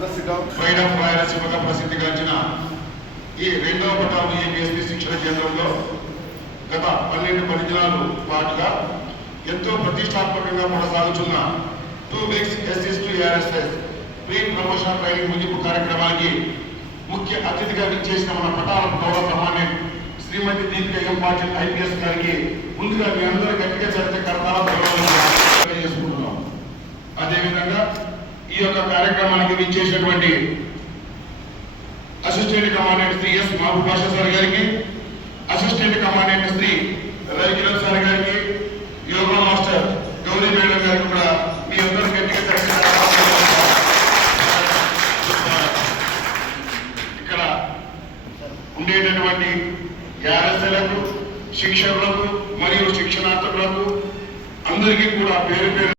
Freedom of రాయలసీమగా ప్రసిద్ధిగాంచిన ఈ రెండవ పటాలు ఏపీఎస్పీ శిక్షణ కేంద్రంలో గత 12 దినాలు పాటుగా ఎంతో ప్రతిష్టాత్మకంగా కొనసాగుతున్న 2 weeks SS to ARSS pre promotion training ముగింపు కార్యక్రమానికి ముఖ్య అతిథిగా విచ్చేసిన మన పటాల గౌరవ ప్రమాణ్యం శ్రీమతి దీపిక ఎం పాటిల్ ఐపీఎస్ గారికి ముందుగా మీ అందరూ గట్టిగా చరిత్ర కర్తాల చేసుకుంటున్నాం. అదేవిధంగా ఈ యొక్క కార్యక్రమానికి విచ్చేసినటువంటి assistant commandant Shri S Mahaboob Basha sir గారికి, assistant commandant Shri Ravikiran sir గారికి, యోగా మాస్టర్ గౌరీ మేడం గారికి కూడా మీ అందరూ గట్టిగా ఇక్కడ ఉండేటటువంటి యారసలకు, శిక్షకులకు మరియు శిక్షణార్థులకు అందరికీ కూడా పేరు పేరు